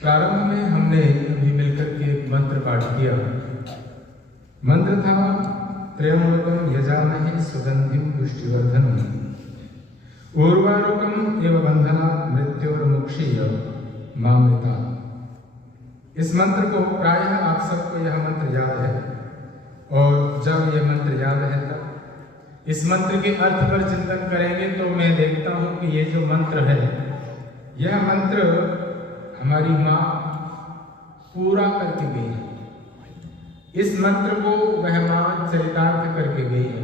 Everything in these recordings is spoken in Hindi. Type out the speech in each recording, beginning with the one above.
प्रारंभ में हमने अभी मिलकर के एक मंत्र पाठ किया। मंत्र था त्र्यंबकम यजामहे सुगंधिम पुष्टिवर्धनम उर्वारुकम एव बंधनात् मृत्योर्मुक्षीय मामृता। इस मंत्र को प्रायः आप सबको यह मंत्र याद है, और जब यह मंत्र याद है तब इस मंत्र के अर्थ पर चिंतन करेंगे तो मैं देखता हूं कि ये जो मंत्र है, यह मंत्र हमारी माँ पूरा करके गई है। इस मंत्र को वह माँ चरितार्थ करके गई है।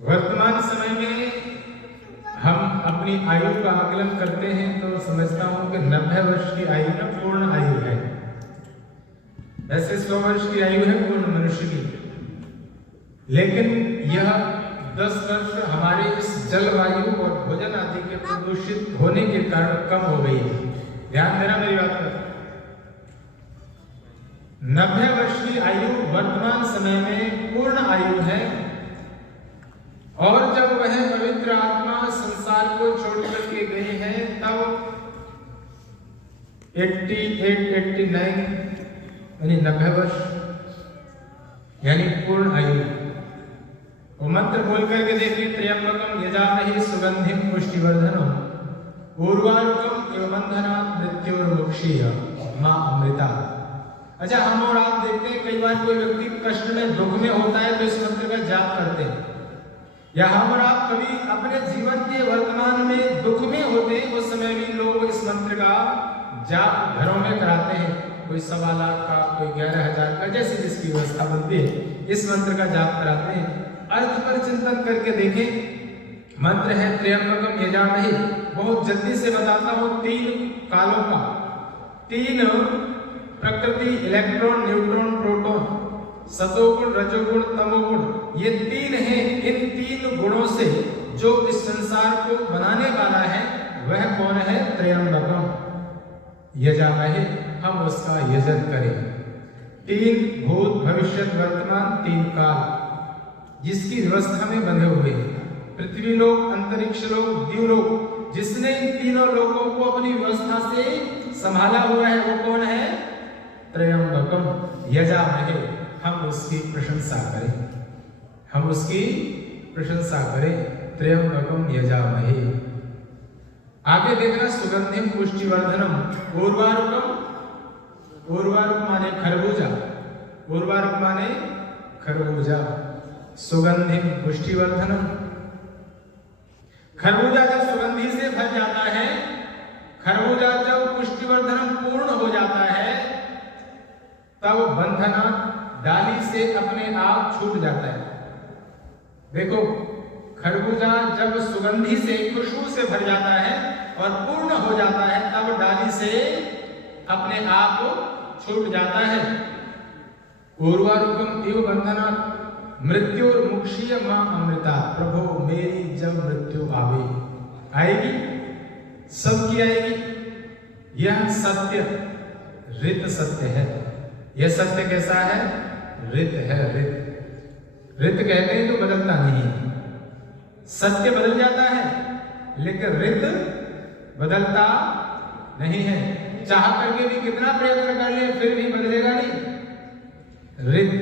वर्तमान समय में हम अपनी आयु का आकलन करते हैं तो समझता हूं कि 90 वर्ष की आयु न पूर्ण आयु है। वैसे 100 वर्ष की आयु है पूर्ण मनुष्य की, लेकिन यह 10 वर्ष हमारे इस जलवायु और भोजन आदि के प्रदूषित होने के कारण कम हो गई है। ध्यान देना मेरी बात पर। 90 वर्ष की आयु वर्तमान समय में पूर्ण आयु है, और जब वह पवित्र आत्मा संसार को छोड़ करके गई है तब 88-89 यानी 90 वर्ष यानी पूर्ण आयु। वो मंत्र बोल करके देखिए, त्र्यंबकम यजामहे सुगंधिम पुष्टिवर्धनम उर्वारुकम एव बंधनात् मृत्योर्मुक्षीय मां अमृता। अच्छा, हम और आप देखते हैं कई बार कोई व्यक्ति कष्ट में, दुख में होता है तो इस मंत्र का जाप करते हैं, या हम और आप कभी अपने जीवन के वर्तमान में दुख में होते हैं उस समय भी लोग इस मंत्र का जाप घरों में कराते हैं। कोई 1.25 लाख का, कोई 11,000 का, जैसे जिसकी व्यवस्था बनती है इस मंत्र का जाप कराते हैं। अर्थ पर चिंतन करके देखें। मंत्र है त्र्यंबकम यजामहे। बहुत जल्दी से बताता हूं, 3 कालों का, 3 प्रकृति, इलेक्ट्रॉन, न्यूट्रॉन, प्रोटॉन, सतोगुण, रजोगुण, तमोगुण, ये 3 हैं। इन 3 गुणों से जो इस संसार को बनाने वाला है वह कौन है? त्र्यंबकम यजामहे। हम उसका यजन करें। 3 भूत, भविष्य, वर्तमान, 3 काल जिसकी व्यवस्था में बंधे हुए हैं। पृथ्वी लोक, अंतरिक्ष लोक, द्युलोक, जिसने इन तीनों लोगों को अपनी व्यवस्था से संभाला हुआ है वो कौन है? त्र्यंबकम यजामहे। हम उसकी प्रशंसा करें, हम उसकी प्रशंसा करें। त्र्यंबकम यजामहे। आगे देखना, सुगंधिम पुष्टिवर्धनम उर्वारुकम। उर्वारुक माने खरबूजा, उर्वारुक माने खरबूजा। सुगंधिम पुष्टिवर्धनम। खरबूजा जब सुगंधि से भर जाता है, खरबूजा जब पुष्टिवर्धनम पूर्ण हो जाता है, तब बंधना डाली से अपने आप छूट जाता है। देखो, खरबूजा जब सुगंधि से, खुशबू से भर जाता है और पूर्ण हो जाता है, तब डाली से अपने आप छूट जाता है। उर्वारुकम एव बंधनात् मृत्योर्मुक्षीय मां अमृता। प्रभु, मेरी जब मृत्यु आएगी, सबकी आएगी। यह सत्य ऋत सत्य है। यह सत्य कैसा है? ऋत है। ऋत कहते हैं तो बदलता नहीं है। सत्य बदल जाता है लेकिन ऋत बदलता नहीं है। चाह करके भी कितना प्रयत्न कर ले फिर भी बदलेगा नहीं। ऋत,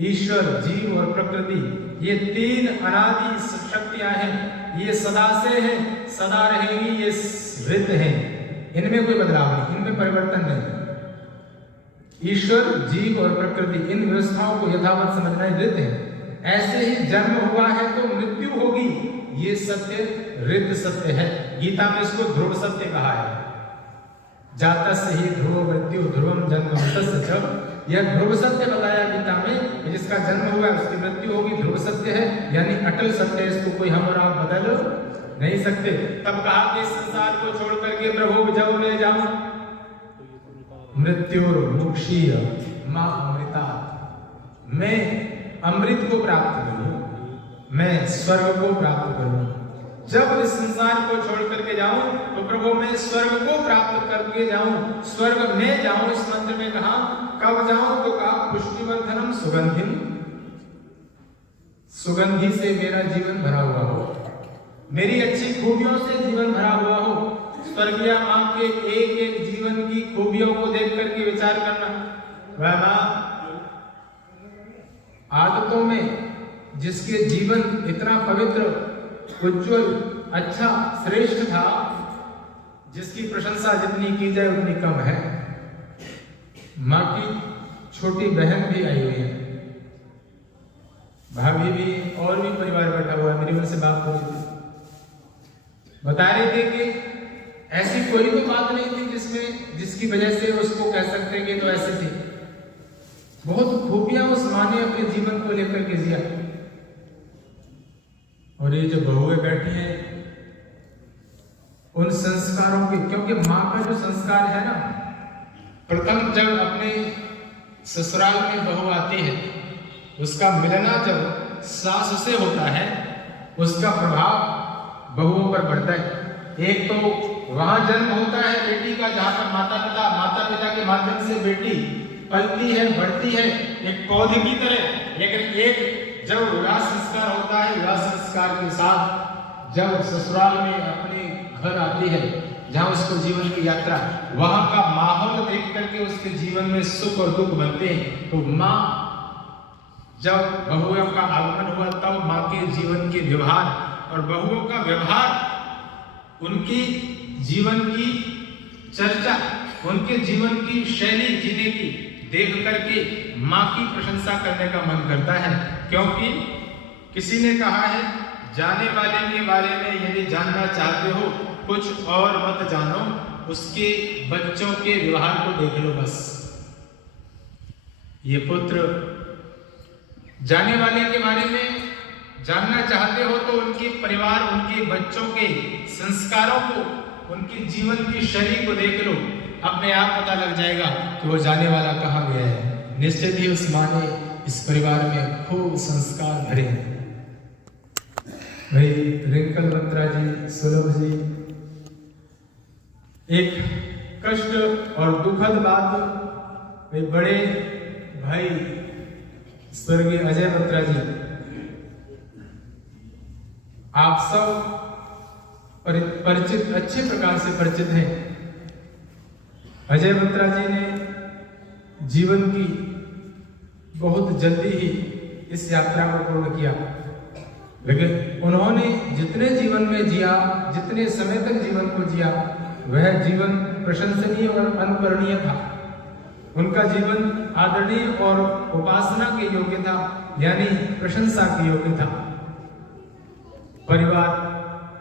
ईश्वर, जीव और प्रकृति, ये 3 अनादि शक्तियां हैं। ये सदा से हैं, सदा रहेंगी। ये ऋत हैं, इनमें कोई बदलाव नहीं, इनमें परिवर्तन नहीं। ईश्वर, जीव और प्रकृति, इन व्यवस्थाओं को यथावत समझना ही ऋत है। ऐसे ही जन्म हुआ है तो मृत्यु होगी, ये सत्य ऋत सत्य है। गीता में इसको ध्रुव सत्य कहा है। जातस्य ही ध्रुव मृत्यु ध्रुवम जन्म च। यह ध्रुव सत्य बताया गीता में, जिसका जन्म हुआ उसकी मृत्यु होगी। ध्रुव सत्य है, यानी अटल सत्य है। इसको कोई हम और आप बदल नहीं सकते। तब कहा कि इस संसार को छोड़ करके प्रभु जब मैं जाऊं, मृत्योर्मुक्षीय मां अमृता। मैं अमृत को प्राप्त करूं, मैं स्वर्ग को प्राप्त करूं। जब इस संसार को छोड़ करके जाऊं तो प्रभु मैं स्वर्ग को प्राप्त करके जाऊं, स्वर्ग में जाऊं। इस मंत्र में कहा कब जाऊं तो कहा पुष्टिवर्धनम सुगंधिम। सुगंधि से मेरा जीवन भरा हुआ हो, मेरी अच्छी खूबियों से जीवन भरा हुआ हो, स्वर्गीय माँ के एक एक जीवन की खूबियों को देख करके विचार करना। वह माँ आदतों में जिसके जीवन इतना पवित्र, उज्जवल, अच्छा, श्रेष्ठ था, जिसकी प्रशंसा जितनी की जाए उतनी कम है। माँ की छोटी बहन भी आई हुई है, भाभी भी, और भी परिवार बैठा हुआ है। मेरी उनसे बात हो रही थी, बता रहे थे कि ऐसी कोई तो बात नहीं थी जिसकी वजह से उसको कह सकते कि तो ऐसे थी। बहुत खूबियां उस माँ ने अपने जीवन को लेकर के जिया। और ये जो बहुएं बैठी हैं, उन संस्कारों की, क्योंकि माँ का जो संस्कार है ना, प्रथम जब अपने ससुराल में बहू आती है, उसका मिलना जब सास से होता है, उसका प्रभाव बहुओं पर बढ़ता है। एक तो वहां जन्म होता है बेटी का, जहां पर माता पिता के माध्यम से बेटी पलती है, बढ़ती है एक पौधे की तरह। लेकिन एक जब विवाह संस्कार होता है, विवाह संस्कार के साथ जब ससुराल में अपने घर आती है, जहां उसको जीवन की यात्रा, वहां का माहौल देख करके उसके जीवन में सुख और दुख बनते हैं। तो माँ जब बहुओं का आगमन हुआ, तब माँ के जीवन के व्यवहार और बहुओं का व्यवहार, उनकी जीवन की चर्चा, उनके जीवन की शैली जीने की देख करके माँ की प्रशंसा करने का मन करता है। क्योंकि किसी ने कहा है, जाने वाले के बारे में यदि जानना चाहते हो, कुछ और मत जानो, उसके बच्चों के व्यवहार को देख लो बस। ये पुत्र जाने वाले के बारे में जानना चाहते हो तो उनके परिवार, उनके बच्चों के संस्कारों को, उनके जीवन की शैली को देख लो, अपने आप पता लग जाएगा कि वो जाने वाला कहाँ गया है। निश्चित ही उस माँ ने इस परिवार में खूब संस्कार भरे हैं। भाई रिंकल बत्रा जी, सुलभ जी, एक कष्ट और दुखद बात, वे बड़े भाई स्वर्गीय अजय बत्रा जी, आप सब परिचित, अच्छे प्रकार से परिचित हैं। अजय बत्रा जी ने जीवन की बहुत जल्दी ही इस यात्रा को पूर्ण किया, लेकिन उन्होंने जितने जीवन में जिया, जितने समय तक जीवन को जिया, वह जीवन प्रशंसनीय और अनुकरणीय था। उनका जीवन आदरणीय और उपासना के योग्य था, यानी प्रशंसा के योग्य था। परिवार,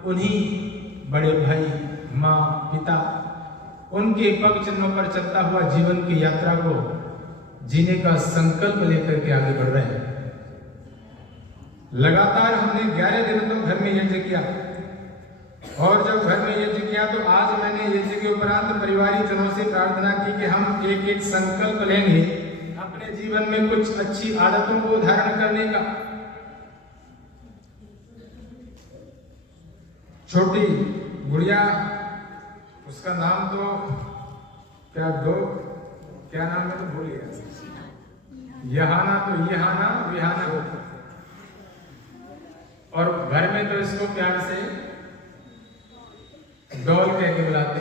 उन्हीं बड़े भाई, माँ, पिता, उनके पग चिन्हों पर चलता हुआ जीवन की यात्रा को जीने का संकल्प लेकर के आगे बढ़ रहे हैं। लगातार हमने 11 दिन तो घर में यज्ञ किया, और जब घर में यज्ञ किया तो आज मैंने यज्ञ के उपरांत परिवारी जनों से प्रार्थना की कि हम एक एक संकल्प लेंगे अपने जीवन में कुछ अच्छी आदतों को धारण करने का। छोटी गुड़िया, उसका नाम तो क्या नाम है तो भूल गया, यहाना, तो यहाना विहाना, और घर में तो इसको प्यार से डॉल कह के बुलाते।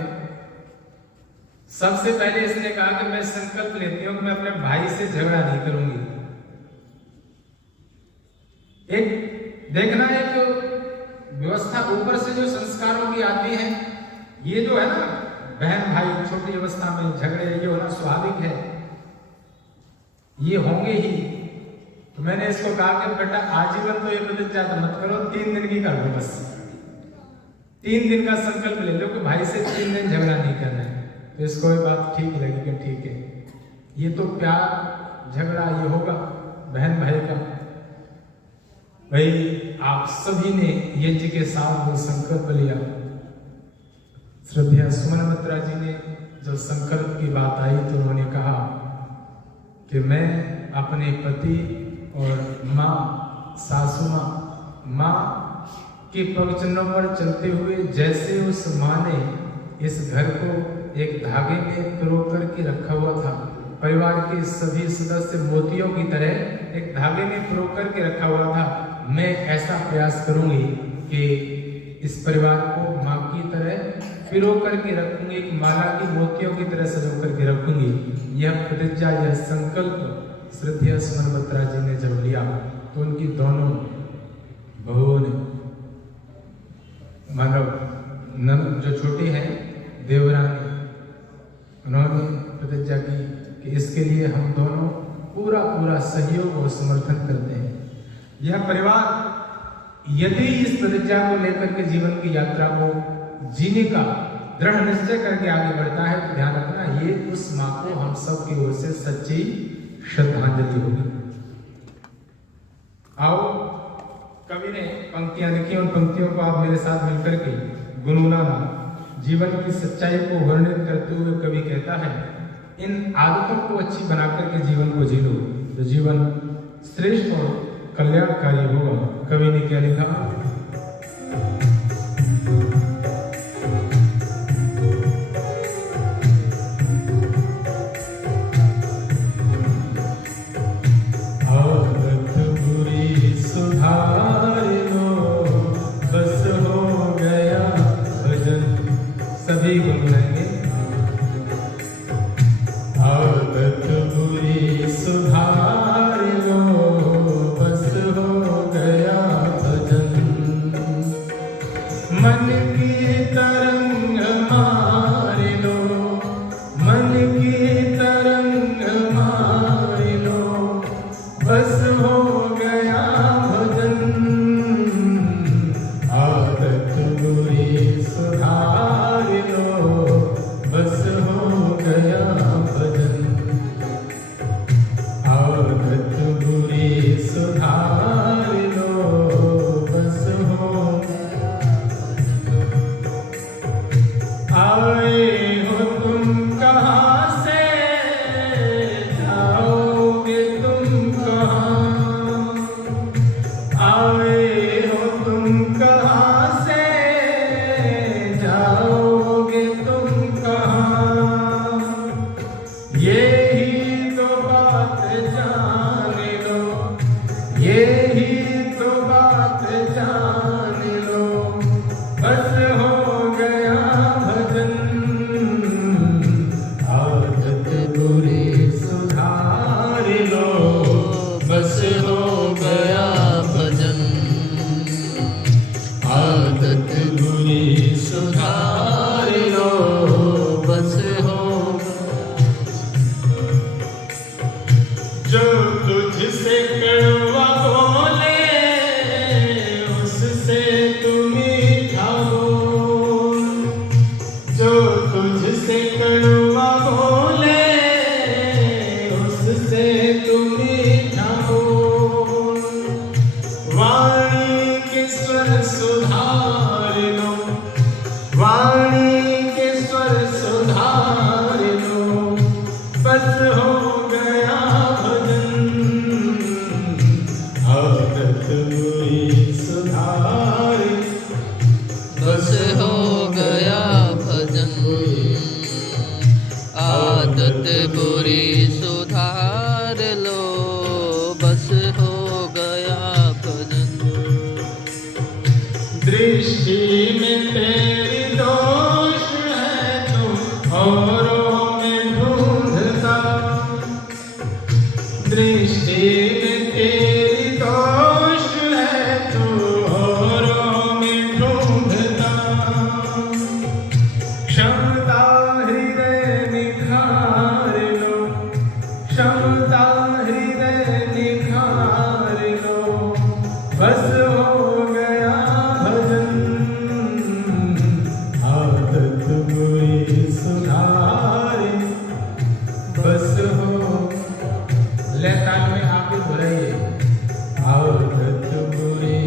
सबसे पहले इसने कहा कि मैं संकल्प लेती हूं कि मैं अपने भाई से झगड़ा नहीं करूंगी। एक देखना, एक व्यवस्था ऊपर से जो संस्कारों की आती है, ये जो है ना, बहन भाई छोटी अवस्था में झगड़े, ये होना स्वाभाविक है, ये होंगे ही। तो मैंने इसको कहा कि बेटा आजीवन तो ये प्रतिज्ञा मत करो, 3 दिन की कर दो बस। 3 दिन का संकल्प ले लो कि भाई से 3 दिन झगड़ा नहीं करना है। तो इसको ये बात ठीक लगी कि ठीक है, ये तो प्यार झगड़ा ये होगा बहन भाई का। भाई आप सभी ने यज्ञ के साथ वो संकल्प लिया। श्रद्धेय सुमन बत्रा जी ने जब संकल्प की बात आई तो उन्होंने कहा कि मैं अपने पति और माँ, सासू माँ के पग चिन्हों पर चलते हुए, जैसे उस माँ ने इस घर को एक धागे में पिरो करके रखा हुआ था, परिवार के सभी सदस्य मोतियों की तरह एक धागे में पिरो करके रखा हुआ था, मैं ऐसा प्रयास करूंगी कि इस परिवार को माँ की तरह पिरो करके रखूंगी, एक माला की मोतियों की तरह सजो करके रखूंगी। यह प्रतिज्ञा, यह संकल्प श्रद्धेय सुमन बत्रा जी ने जब लिया तो उनकी दोनों बहुओं ने, मानव जो छोटी है देवरानी, उन्होंने प्रतिज्ञा की कि इसके लिए हम दोनों पूरा पूरा सहयोग और समर्थन करते हैं। यह परिवार यदि इस प्रतिज्ञा को लेकर के जीवन की यात्रा को जीने का दृढ़ निश्चय करके आगे बढ़ता है तो ध्यान रखना, ये उस मां को हम सब की ओर से सच्ची श्रद्धांजलि होगी। आओ, कवि ने पंक्तियां लिखी, उन पंक्तियों को आप मेरे साथ मिलकर के गुनगुनाना। जीवन की सच्चाई को वर्णित करते हुए कवि कहता है, इन आदतों को अच्छी बनाकर के जीवन को जी लो तो जीवन श्रेष्ठ और कल्याणकारी होगा। कवि ने क्या लिखा? आदत बुरी सुधार लो, बस हो गया भजन। सभी गुनगुनाएंगे। आदत बुरी सुधार लो, बस हो गया भजन। मन की तरंग मार लो, मन की तरंग मार लो, बस हो गया भजन। आदत बुरी सुधार लो, बस हो गया भजन। आदत बुरी सुधार लो, बस हो। आए हो तुम कहाँ से, जाओगे तुम कहाँ? आए हो तुम कहाँ से, जाओगे तुम कहाँ? यही तो बात जान लो, यही तो बात जान लो, बस हो गया भजन। आदत बुरी सुधार लो, बस हो गया भजन। आदत बुरी सुधार लो, बस हो। जो तुझसे कड़वा बोले, उससे तू मीठा बोल। जो तुझसे कड़वा बोले, उससे तू मीठा बोल। वाणी के स्वर सुधार लो, वाणी के स्वर सुधार लो, बस हो गया भजन। आदत बुरी सुधार, बस हो गया भजन। आदत बुरी सुधार लो, बस हो गया भजन। दृष्टि में तेरी दोष है, तुम औरों में ढूंढता। दृष्टि में तेरी दोष है, तू औरों में ढूंढता। क्षमता हृदय निखार लो, क्षमता हृदय निखार लो, बस हो गया भजन। आदत बुरी सुधार, बस हो। लयताल में आप भी बुराइए। आदत बुरी,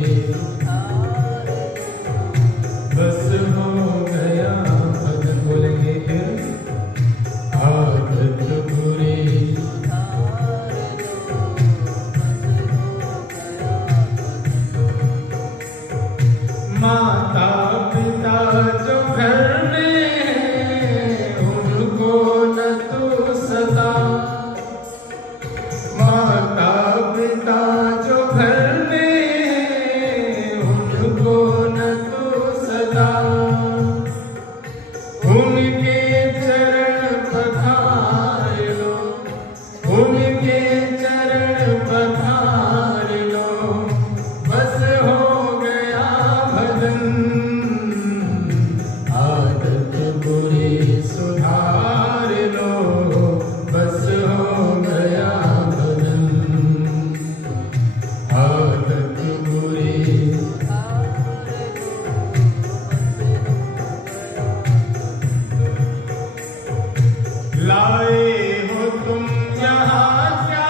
बस हो गया भजन। बोलेंगे फिर, आदत बुरी। माता पिता जो घर में है, लाए हो तुम यहाँ क्या,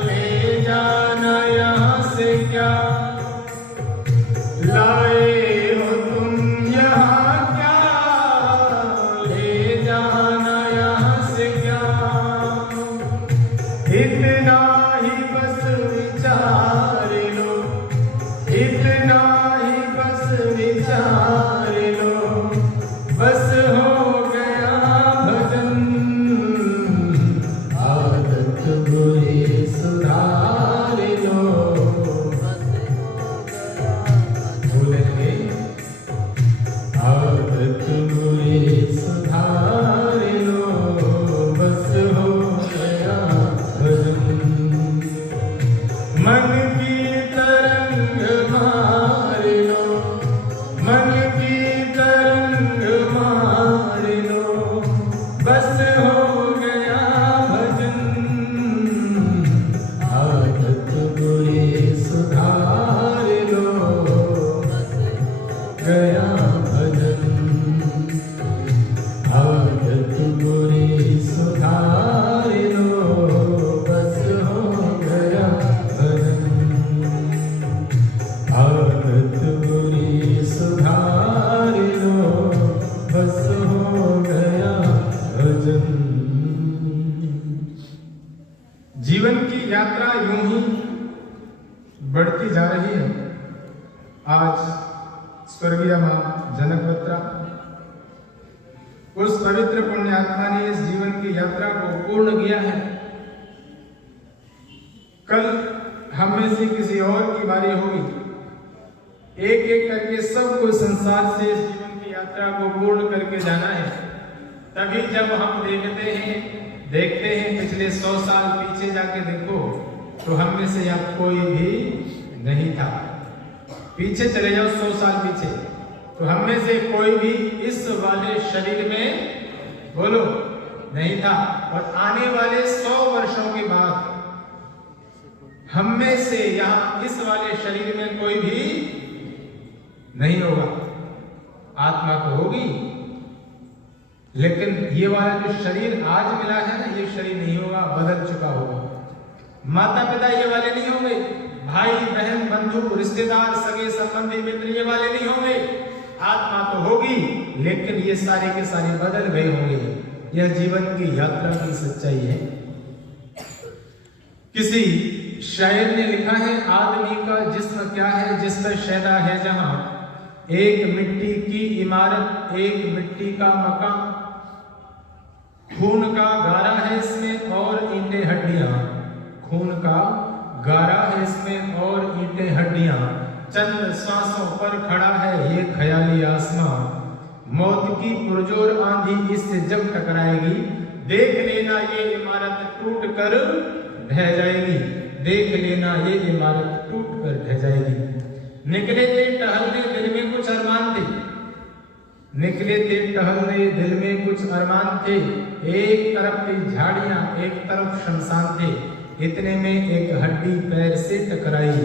ले जाना यहाँ से क्या, लाए हो तुम यहाँ क्या, ले जाना यहाँ से क्या, इतना ही बस विचार लो, इतना ही बस विचार लो, बस हो गया भजन, आदत बुरी सुधार लो। बोलेंगे आदत बुरी सुधार लो, बस हो गया भजन, मन की तरंग मार लो, मन की तरंग मार लो, बस हो गया भजन, आदत बुरी सुधार लो, गया भजन, आदत बुरी सुधार लो, बस हो गया भजन, आदत बुरी सुधार लो, बस हो गया भजन। जीवन की यात्रा यूं ही बढ़ती जा रही है। आज स्वर्गीय मां जनकवत्रा, उस पवित्र पुण्य आत्मा ने इस जीवन की यात्रा को पूर्ण किया है। कल हम में से किसी और की बारी होगी। एक एक करके सबको संसार से इस जीवन की यात्रा को पूर्ण करके जाना है। तभी जब हम देखते हैं पिछले 100 साल पीछे जाके देखो तो हम में से अब कोई भी नहीं था। पीछे चले जाओ 100 साल पीछे, तो हम में से कोई भी इस वाले शरीर में बोलो नहीं था। और आने वाले 100 वर्षों के बाद हम में से यहाँ इस वाले शरीर में कोई भी नहीं होगा। आत्मा तो होगी, लेकिन ये वाला जो शरीर आज मिला है ना, ये शरीर नहीं होगा, बदल चुका होगा। माता पिता ये वाले नहीं होंगे, भाई बहन बंधु रिश्तेदार सगे संबंधी मित्र ये वाले नहीं होंगे। आत्मा तो होगी, लेकिन ये सारे के सारे बदल गए होंगे। यह जीवन की यात्रा की सच्चाई है। किसी शायर ने लिखा है, आदमी का जिस्म क्या है जिस पर शैदा है जहां, एक मिट्टी की इमारत एक मिट्टी का मकान, खून का गारा है इसमें और ईंटें हड्डियां, खून का गारा है इसमें और ईंटें हड्डियां, चंद सांसों पर खड़ा है ये ख्याली आसमां, मौत की पुरजोर आंधी इससे जब टकराएगी, देख लेना ये इमारत टूट कर ढह जाएगी, देख लेना ये इमारत टूट कर ढह जाएगी। निकले थे टहलने दिल में कुछ अरमान थे, निकले थे टहलने दिल में कुछ अरमान थे, एक तरफ थी झाड़ियां एक तरफ शमशान थे, इतने में एक हड्डी पैर से टकराई,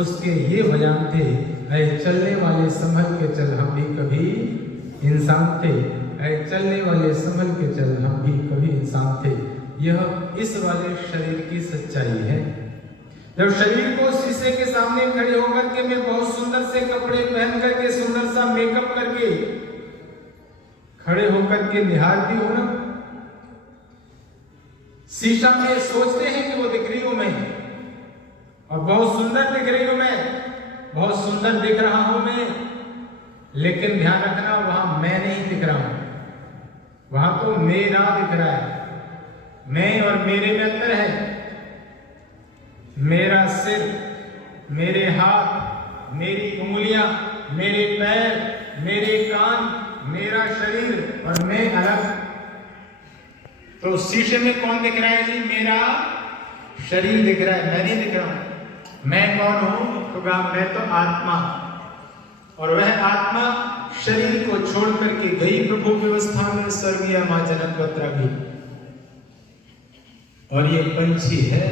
उसके ये बयान थे, ऐ चलने वाले संभल के चल हम भी कभी इंसान थे, ऐ चलने वाले संभल के चल हम भी कभी इंसान थे। यह इस वाले शरीर की सच्चाई है। जब शरीर को शीशे के सामने खड़े होकर के मैं बहुत सुंदर से कपड़े पहन करके सुंदर सा मेकअप करके खड़े होकर के निहारती हूं ना, शीशा में सोचते हैं कि वो दिख रही हूं मैं और बहुत सुंदर दिख रही हूं मैं, बहुत सुंदर दिख रहा हूं मैं, लेकिन ध्यान रखना वहां मैं नहीं दिख रहा हूं, वहां तो मेरा दिख रहा है। मैं और मेरे में अंतर है। मेरा सिर, मेरे हाथ, मेरी उंगलियां, मेरे पैर, मेरे कान, मेरा शरीर और मैं अलग। तो शीशे में कौन दिख रहा है जी? मेरा शरीर दिख रहा है, मैं नहीं दिख रहा हूं। मैं कौन हूं? तो कहा मैं तो आत्मा, और वह आत्मा शरीर को छोड़ करके गई प्रभु व्यवस्था में स्वर्गीय मां जनकवत्रा की। और ये पंछी है,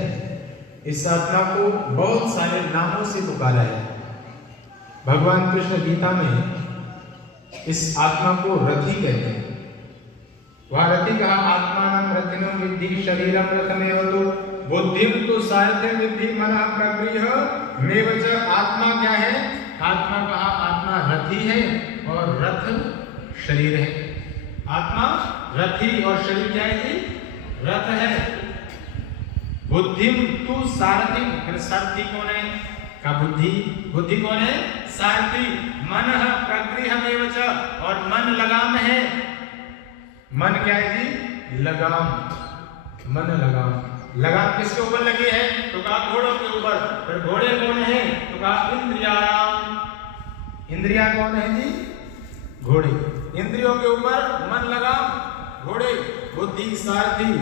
इस आत्मा को बहुत सारे नामों से पुकारा है। भगवान कृष्ण गीता में इस आत्मा को रथी कहते हैं। वह रथी कहा आत्मानं रथिनं विद्धि शरीरं रथमेव तु बुद्धिं तु सारथिं विद्धि मनः प्रगृह्य मेव च। आत्मा क्या है? आत्मा कहा आत्मा रथी है और रथ शरीर है। आत्मा रथी और शरीर क्या है जी? रथ है। बुद्धिम तु सारथिं, फिर सारथी कौन है? का बुद्धि। बुद्धि कौन है? सारथी। मनः प्रगृह्यमेव च, और मन लगाम है। मन क्या है जी? लगाम। मन लगाम। लगाम किसके ऊपर लगी है? तो कहा घोड़ों के ऊपर। फिर घोड़े कौन है? तो कहा इंद्रियाराम। इंद्रिया कौन है जी? घोड़े। इंद्रियों के ऊपर मन लगाम, घोड़े। बुद्धि सारथी,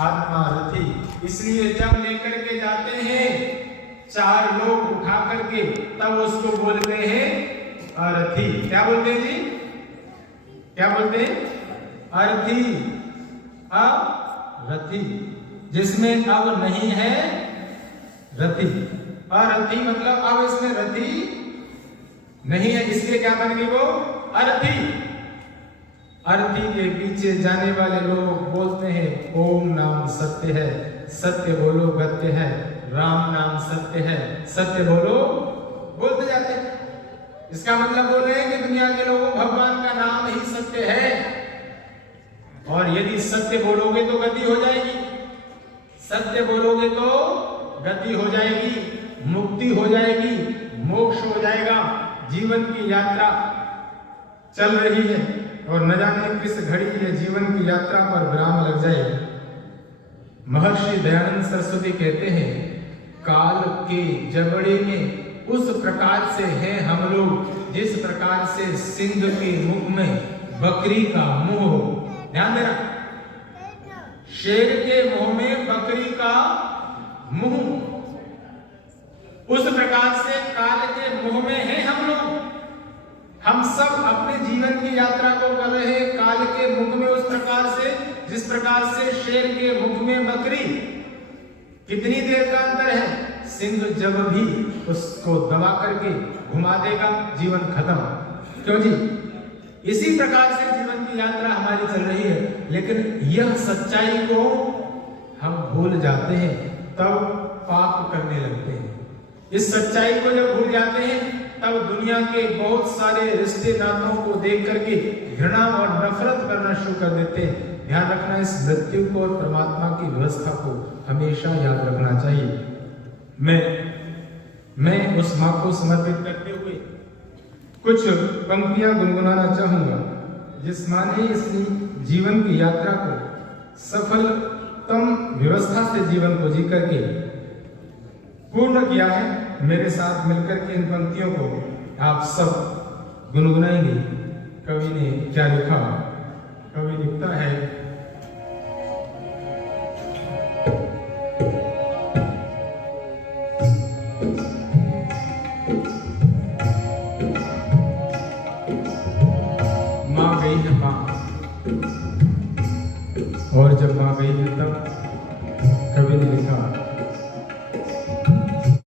आत्मा रथी। इसलिए जब लेकर के जाते हैं 4 लोग उठा करके, तब उसको बोलते हैं अरथी। क्या बोलते हैं जी? क्या बोलते हैं? अरथी, अरथी। जिसमें अब नहीं है रथी। अरथी मतलब अब इसमें रथी नहीं है, इसलिए क्या बन गई वो? अरथी। अरथी के पीछे जाने वाले लोग बोलते हैं ओम नाम सत्य है, सत्य बोलो गत्य है, राम नाम सत्य है, सत्य बोलो, बोलते जाते हैं। इसका मतलब बोल रहे हैं कि दुनिया के लोगों भगवान का नाम ही सत्य है, और यदि सत्य बोलोगे तो गति हो जाएगी, सत्य बोलोगे तो गति हो जाएगी, मुक्ति हो जाएगी, मोक्ष हो जाएगा। जीवन की यात्रा चल रही है और न जाने किस घड़ी ये जीवन की यात्रा पर विराम लग जाए। महर्षि दयानंद सरस्वती कहते हैं काल के जबड़े में उस प्रकार से हैं हम लोग जिस प्रकार से सिंह के मुख में बकरी का मुंह हो। ध्यान देना, शेर के मुंह में बकरी का मुंह, उस प्रकार से काल के मुंह में हैं हम लोग। हम सब अपने जीवन की यात्रा को कर रहे हैं काल के मुख में, उस प्रकार से जिस प्रकार से शेर के मुख में बकरी। कितनी देर का अंतर है? सिंह जब भी उसको दबा करके घुमा देगा, जीवन खत्म। क्यों जी? इसी प्रकार से जीवन की यात्रा हमारी चल रही है, लेकिन यह सच्चाई को हम भूल जाते हैं, तब पाप करने लगते हैं। इस सच्चाई को जब भूल जाते हैं, तब दुनिया के बहुत सारे रिश्ते नातों को देख करके घृणा और नफरत करना शुरू कर देते हैं। ध्यान रखना, इस मृत्यु को और परमात्मा की व्यवस्था को हमेशा याद रखना चाहिए। मैं उस मां को समर्पित करते हुए कुछ पंक्तियां गुनगुनाना चाहूंगा, जिस मां ने इस जीवन की यात्रा को सफलतम व्यवस्था से जीवन को जी करके पूर्ण किया है। मेरे साथ मिलकर के इन पंक्तियों को आप सब गुनगुनाएंगे। कवि ने क्या लिखा? कवि लिखता है मां गई है मां, और जब मां गई है तब